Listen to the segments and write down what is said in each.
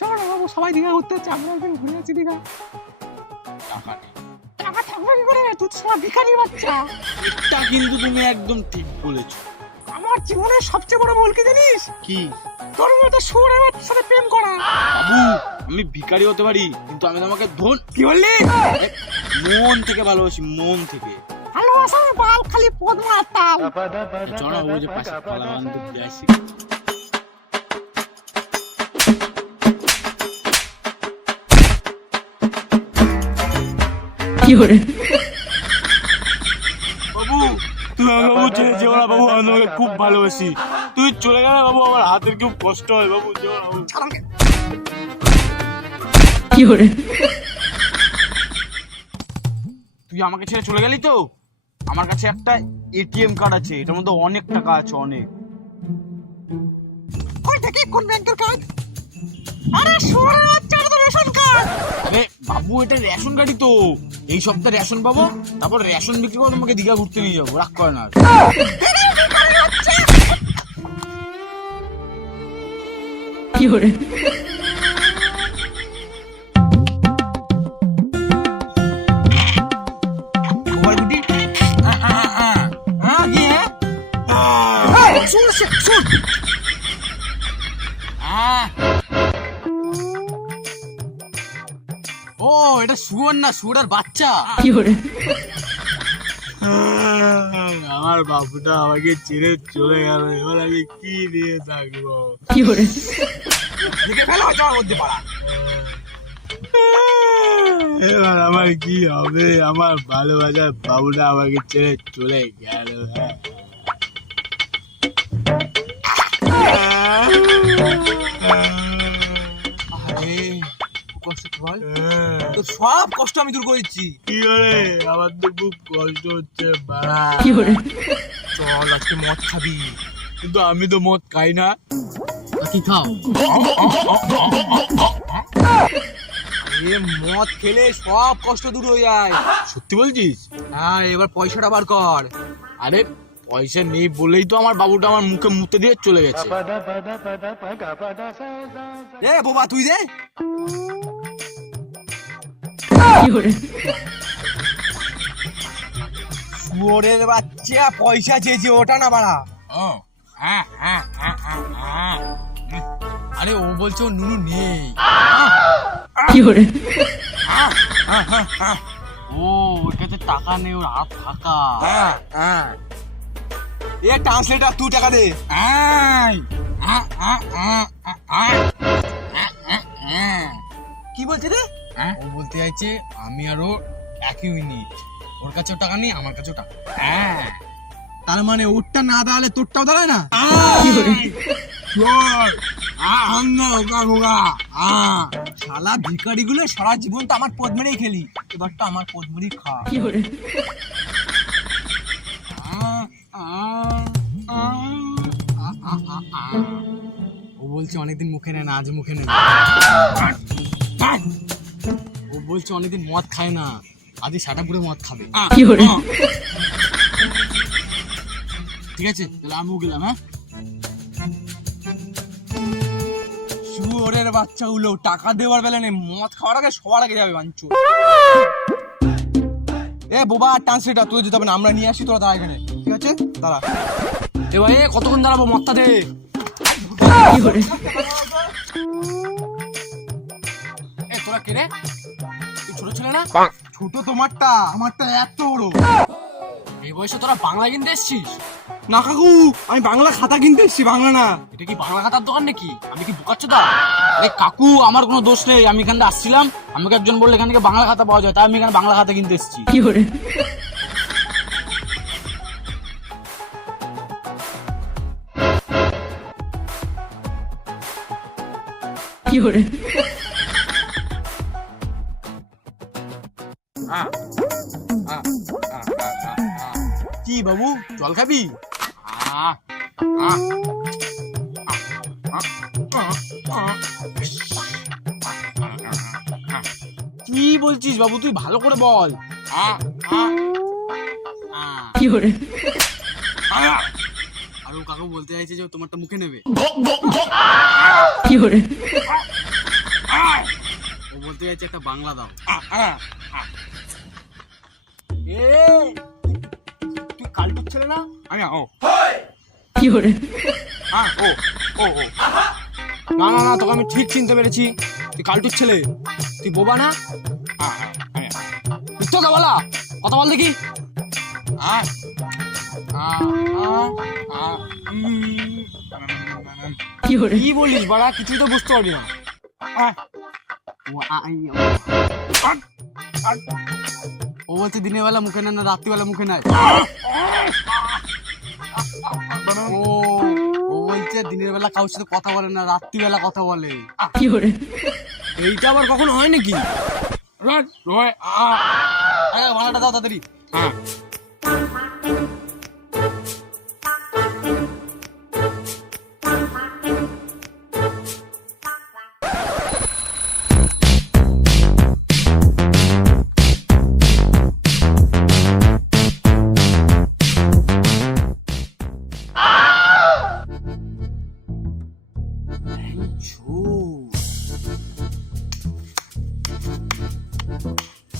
চলো না বাবু, সবাই দীঘা ঘুরতে যাচ্ছে, আমরা একদিন ঘুরে যাচ্ছি দীঘা। টাকা নেই। টাকা থাকবে কি করে? তুই তো সারা ভিখারির বাচ্চা। এটা কিন্তু তুমি একদম ঠিক বলেছো। আমার জীবনের সবচেয়ে বড় ভুল কি জানিস? কি? তোর মতো শুয়োরের বাচ্চার সাথে প্রেম করা। বাবু, আমি ভিখারি হতে পারি, কিন্তু আমি তোমাকে কি বললি? মন থেকে ভালোবাসি, মন থেকে। ভালোবাসার বাল খালি পদ মারতাম। চলো ওই যে পাশে কলা বান্ধব দিয়ে আসি। বাবু, তুমি আমাকে বাবু ছেড়ে যেও না বাবু, আমি তোমাকে খুব ভালোবাসি। তুই চলে গেলে বাবু আমার হাতের খুব কষ্ট হয় বাবু, যেও না বাবু। তুই আমাকে ছেড়ে চলে গেলি তো, আমার কাছে একটা এটিএম কার্ড আছে, এটার মধ্যে অনেক টাকা আছে, অনেক। ওইটা কি কোন ব্যাংকের কার্ড? আরে শুয়োরের বাচ্চা, এটা তো রেশন কার্ড। আরে বাবু, এটা রেশন কার্ডই তো। এই সপ্তাহে রেশন পাবো, তারপর রেশন বিক্রি করে তোমাকে দীঘা ঘুরতে নিয়ে যাবো, রাগ করে না। ও, এটা শুয়োর না, শুয়োরের বাচ্চা। আমার বাবুটা আমাকে ছেড়ে চলে গেল, এবার আমি কি নিয়ে থাকবো? লিখে ফেলো জল মধ্যে পাড়া। এবার আমার কি হবে? আমার ভালোবাসার বাবুটা আমাকে ছেড়ে চলে গেল। আরে কষ্ট বল, তোর সব কষ্ট আমি দূর করেছি। কি করে? আমার তো খুব কষ্ট হচ্ছে বাড়া। চল আজকে মদ খাবি। কিন্তু আমি তো মদ খাই না। কি খাও? এ মদ খেলে সব কষ্ট দূর হয়ে যায়। সত্যি বলছিস? হ্যাঁ, এবার পয়সাটা বার কর। আরে পয়সা নেই বলেই তো আমার বাবুটা আমার মুখে মুতে দিয়ে চলে গেছে। এ বাবা, তুই দে। শুয়োরের বাচ্চা পয়সা চেয়েছে, ওটা না বাড়া। আরে ও বলছে ও নুনু নেই। ও, ওর কাছে টাকা নেই, ওর হাত ফাঁকা। এ ট্রান্সলেটার, তুই টাকা দে। কি বলছে রে? ও বলতে চাইছে আমি আর ও একই ইউনিট, ওর কাছেও টাকা নেই, আমার কাছেও টাকা। তার মানে ওরটা না দাঁড়ালে তোরটাও দাঁড়ায় না। শালা ভিখারি গুলো সারা জীবন তো আমার পদ মেরেই খেলি, এবারটা আমার পদ মেরেই খা। ও বলছে অনেকদিন মুখে নেয় না, আজ মুখে নেয়। ও বলছে অনেকদিন মদ খায় না, আজ সাটা পুরো মদ খাবে। ঠিক আছে, তাহলে আমিও গেলাম। হ্যাঁ, শুয়োরের বাচ্চা গুলো টাকা দেওয়ার বেলা নেই, মদ খাওয়ার আগে সবার আগে যাবে বাঞ্চু। এ বোবা, ট্রান্সলেটার তুই যেতে হবে না, আমরা নিয়ে আসি, তোরা দাঁড়া এখানে। ঠিক আছে, দাঁড়া। এ ভাই, কতক্ষণ দাঁড়াবো? মদটা দে। এ তোরা কে রে? তুই ছোট ছেলে না? ছোট তোমারটা, আমারটা এত বড়। এই বয়সে তোরা বাংলা কিনতে এসছিস? না কাকু, আমি বাংলা খাতা কিনতে এসছি, বাংলা না। এটা কি বাংলা খাতার দোকান নাকি? আমি কি বোকাচ্চোদা? আরে কাকু, আমার কোনো দোষ নেই, আমি এখান থেকে আসছিলাম, আমাকে একজন বললো এখান থেকে বাংলা খাতা পাওয়া যায়, তাই আমি এখানে বাংলা খাতা কিনতে এসছি। কি বাবু, জল খাবি? কি বলছিস বাবু, তুই ভালো করে বল। আর ও কাকু বলতে চাইছে যে তোমারটা মুখে নেবে। বলতে চাইছি একটা বাংলা দাও। এ তুই কালটুর ছেলে না? আমি ও কি hore হ্যাঁ ও ও ও না না না, তোকে আমি ঠিক চিনতে পেরেছি, তুই কালটুর ছেলে, তুই বোবা না? মিথ্যা কথা বলা, কথা বল দেখি। কি hore কি বলিস বাড়া, কিছুই তো বুঝতে পারবি না। ও বলছে দিনের বেলা মুখে নেয় না রাত্রিবেলা মুখে নেয়। ও ও বলছে দিনের বেলা কারোর সাথে কথা বলে না, রাত্রিবেলা কথা বলে। কি hore এইটা আবার কখনো হয় নাকি? ভাড়াটা দাও তাড়াতাড়ি।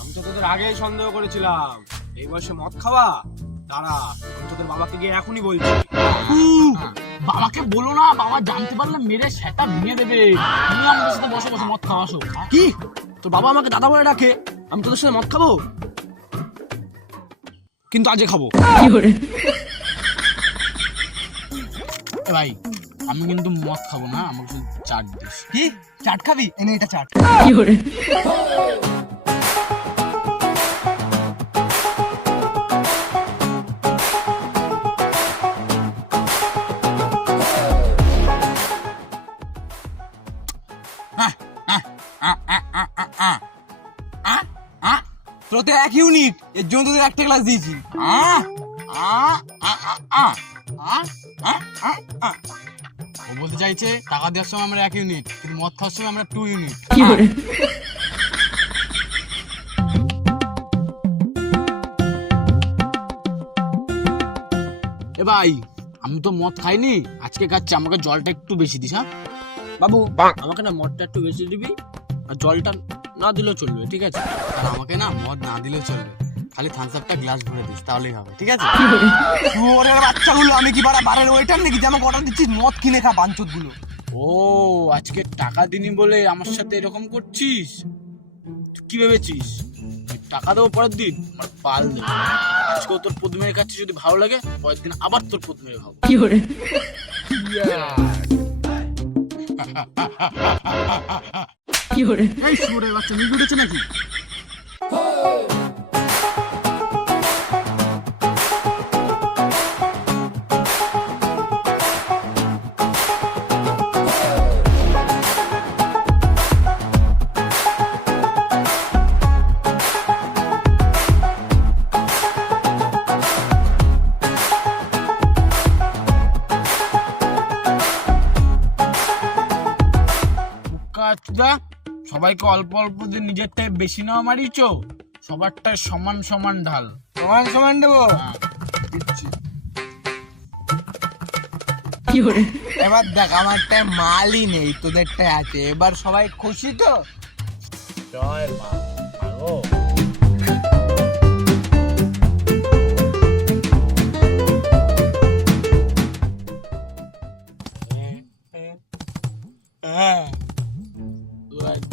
আমি তো তোদের আগেই সন্দেহ করেছিলাম এই বয়সে মদ খাওয়া। দাঁড়া, আমি তোদের বাবাকে গিয়ে এখনই বলছি। বাবাকে বলো না, বাবা জানতে পারলে মেরে সেটা ভেঙে দেবে। তুমি আমাদের সাথে বসে বসে মদ খাওয়া আসো। কি তোর বাবা আমাকে দাদা বলে ডাকে, আমি তোদের সাথে মদ খাবো? কিন্তু আজকে খাবো। কি hore এ ভাই, আমি কিন্তু মদ খাবো না, আমাকে শুধু চাট দিস। কি চাট খাবি? এনে এটা চাট। কি hore তোর তো এক ইউনিট, এর জন্য তোদের একটা ক্লাস দিয়েছি। ও বলতে চাইছে টাকা দেওয়ার সময় আমরা 1 ইউনিট, কিন্তু মদ খাওয়ার সময় আমরা 2 ইউনিট। কি hore এ ভাই, আমি তো মদ খাইনি, আজকে খাচ্ছি, আমাকে জলটা একটু বেশি দিস। হ্যাঁ বাবু, আমাকে না মদটা একটু বেশি দিবি, আর জলটা না দিলেও চলবে, ঠিক আছে? আর আমাকে না মদ না দিলেও চলবে, খালি থামস আপটা গ্লাস ভরে দিস, তাহলেই হবে, ঠিক আছে? কি hore শুয়োরের বাচ্চাগুলো, আমি কি বারের ওয়েটার নাকি যে আমাকে অর্ডার দিচ্ছিস মদ কিনে খা বাঞ্চত গুলো? ও আজকে টাকা দিনি বলে আমার সাথে এরকম করছিস? তুই কি ভেবেছিস টাকা দেবো পরের দিন আমার পাল দেবো? আজকেও তোর পদ মেরে খাচ্ছি, যদি ভালো লাগে পরের দিন আবার তোর পদ মেরে খাবো। কি hore কি hore এই শুয়োরের বাচ্চা মিল উঠেছে নাকি? কাজটা সবাইকে অল্প অল্প দিয়ে নিজেরটাই বেশি নেওয়া মারিছো, সবারটাই সমান সমান ঢাল। সমান সমান দেবো। দিচ্ছি। কি hore এবার দেখ, আমারটায় মালই নেই, তোদেরটাই আছে। এবার সবাই খুশি তো? জয় মা ভালো।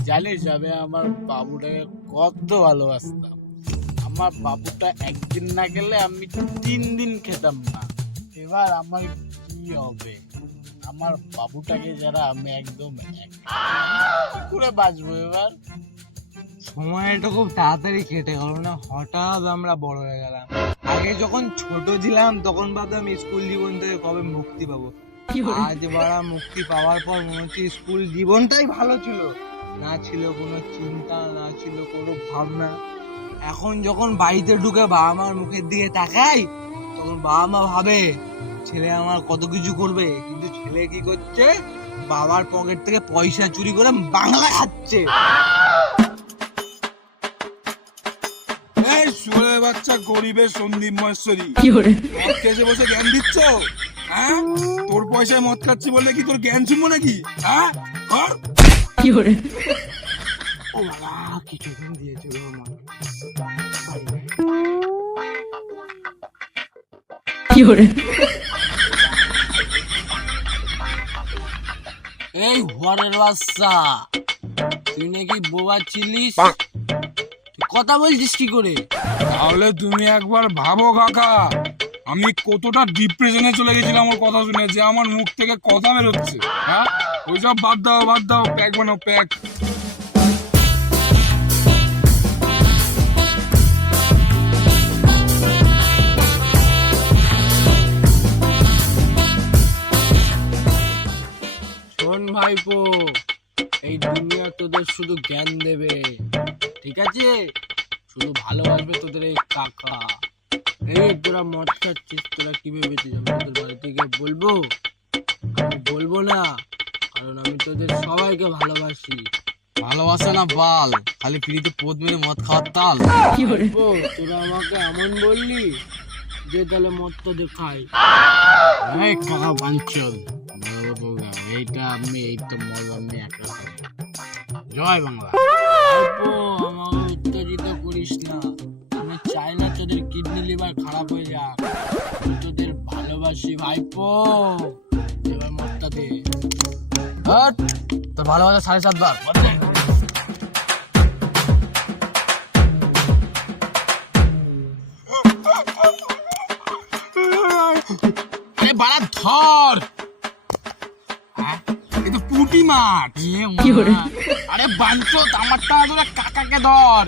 জানিস আমি আমার বাবুটাকে কত ভালোবাসতাম। আমার বাবুটা একদিন না গেলে আমি 3 দিন খেতাম না। এবার আমার কি হবে? আমার বাবুটাকে যারা আমি একদম করে বাঁচবো এবার। সময়টা খুব তাড়াতাড়ি কেটে গেল না, হঠাৎ আমরা বড় হয়ে গেলাম। আগে যখন ছোট ছিলাম তখন ভাবতাম স্কুল জীবন থেকে কবে মুক্তি পাবো। কি hore আজ বাড়া মুক্তি পাওয়ার পর মনে হচ্ছে স্কুল জীবনটাই ভালো ছিল, না ছিল কোনো চিন্তা, না ছিল কোনো ভাবনা। এখন যখন বাড়িতে ঢুকে বাবা মার মুখের দিকে তাকাই, তখন বাবা মা ভাবে ছেলে আমার কত কিছু করবে, কিন্তু ছেলে কি করছে? বাবার পকেট থেকে পয়সা চুরি করে বাংলা খাচ্ছে। এই শুয়োরের বাচ্চা, গরিবের সন্দীপ মহেশ্বরী, কি hore মদ খেয়ে বসে জ্ঞান দিচ্ছ? হ্যাঁ, তোর পয়সায় মদ খাচ্ছি বললে কি তোর জ্ঞান শুনবো নাকি? হ্যাঁ, কি hore ও বাবা কিছুদিন দিয়েছিল আমার 有人， এই ঘরের বাচ্চা, তুই নাকি বোবা ছিলিস, তুই কথা বলছিস কি করে? তাহলে তুমি একবার ভাবো কাকা, আমি কতটা ডিপ্রেশনে চলে গেছিলাম আমার কথা শুনে, যে আমার মুখ থেকে কথা বেরোচ্ছে। হ্যাঁ, ওইসব বাদ দাও, প্যাক বানাও, প্যাক। শোন ভাইপো, এই দুনিয়া তোদের শুধু জ্ঞান দেবে, ঠিক আছে? শুধু ভালোবাসবে তোদের এই কাকা। এই তোরা মদ খাচ্ছিস, তোরা কি ভেবেছিস আমি তোদের বাড়িতে গিয়ে বলবো? আমি বলবো না, কারণ আমি তোদের সবাইকে ভালোবাসি। ভালোবাসা না বাল, খালি ফ্রিতে পোদ মেরে মদ খাওয়ার তাল। 有人，ও তোরা আমাকে এমন বললি যে তাহলে মদটা দেখাই। এই কাকা বাঞ্চল, এইটা মদ আমি একা খাই। জয় বাংলা। ভাইপো, আমাকে উত্তেজিত করিস না, আমি চাই না তোদের কিডনি লিভার খারাপ হয়ে যাক, আমি তোদের ভালোবাসি ভাইপো। এবার মদটা দে। তোর ভালোবাসা 7.5 বার। আরে বাড়া ধর। এ তো পুটি মাছ। কি করে? আরে বাঞ্চত, আমারটা ধরে কাকাকে ধর।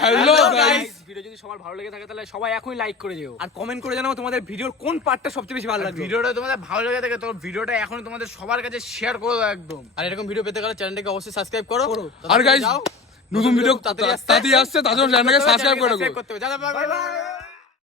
হ্যালো গাইস, ভিডিও যদি সবার ভালো লেগে থাকে তাহলে সবাই এখনই লাইক করে দিও, আর কমেন্ট করে জানাও তোমাদের ভিডিওর কোন পার্টটা সবচেয়ে বেশি ভালো লাগলো। ভিডিওটা তোমাদের ভালো লেগে থাকে তো ভিডিওটা এখন তোমাদের সবার কাছে শেয়ার করে দাও একদম। আর এরকম ভিডিও পেতে গেলে চ্যানেলটাকে অবশ্যই সাবস্ক্রাইব করো। আর গাইস, নতুন ভিডিও তাড়াতাড়ি তাড়াতাড়ি আসছে, তার জন্য চ্যানেলটাকে সাবস্ক্রাইব করে দেবো। করতে হবে। Bye bye.